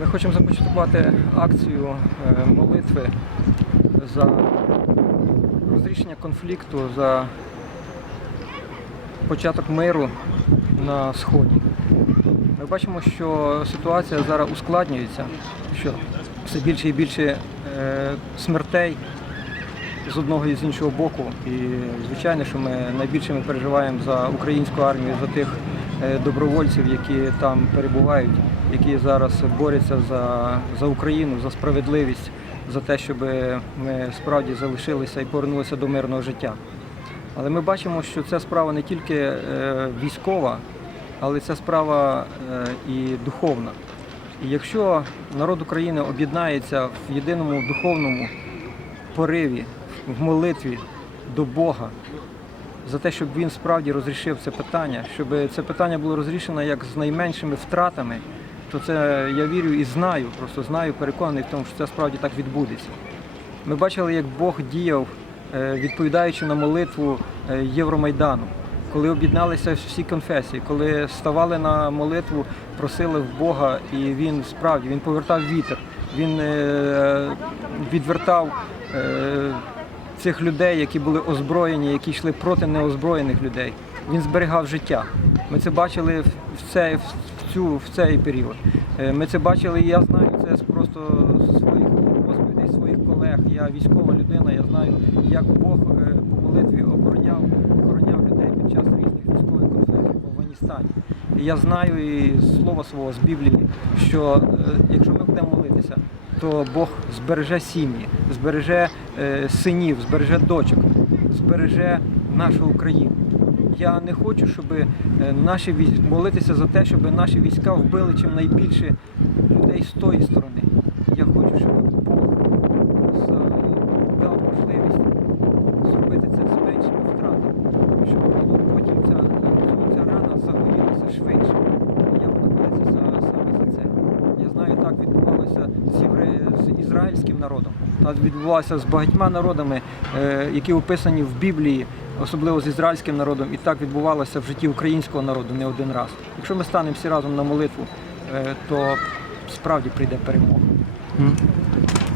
Ми хочемо започаткувати акцію е, молитви за розрішення конфлікту, за початок миру на Сході. Ми бачимо, що ситуація зараз ускладнюється, що все більше і більше е, смертей з одного і з іншого боку. І звичайно, що ми найбільше ми переживаємо за українську армію, за тих добровольців, які там перебувають, які зараз борються за, за Україну, за справедливість, за те, щоб ми справді залишилися і повернулися до мирного життя. Але ми бачимо, що це справа не тільки е, військова, але це справа е, і духовна. І якщо народ України об'єднається в єдиному духовному пориві, в молитві до Бога за те, щоб він справді розрішив це питання, щоб це питання було розрішено як з найменшими втратами, то це я вірю і знаю, просто знаю, переконаний в тому, що це справді так відбудеться. Ми бачили, як Бог діяв, е, відповідаючи на молитву е, Євромайдану, коли об'єдналися всі конфесії, коли ставали на молитву, просили в Бога, і він справді він повертав вітер, він е, відвертав цих людей, які були озброєні, які йшли проти неозброєних людей. Він зберігав життя. Ми це бачили в цей, в цю, в цей період. Е, Ми це бачили, і я знаю це з просто своїх розповідей своїх колег. Я військова людина, я знаю, як Бог е, по молитві обороняв, охороняв людей під час різних військових конфліктів в Афганістані. Я знаю і з слова свого з Біблії, що е, якщо ми будемо молитися, то Бог збереже сім'ї, збереже е, синів, збереже дочок, збереже нашу Україну. Я не хочу, щоб е, наші військ молитися за те, щоб наші війська вбили чим найбільше людей з тої сторони. Я хочу, щоб Бог за- дав можливість зробити це з меншими втратами, щоб було потім ця, ця рана загоїлася швидше. І Я буду молитися за, саме за це. Я знаю, так відбувалося з, євре... з ізраїльським народом, так відбувалося з багатьма народами, е, які описані в Біблії, особливо з ізраїльським народом, і так відбувалося в житті українського народу не один раз. Якщо ми станемо всі разом на молитву, е, то справді прийде перемога.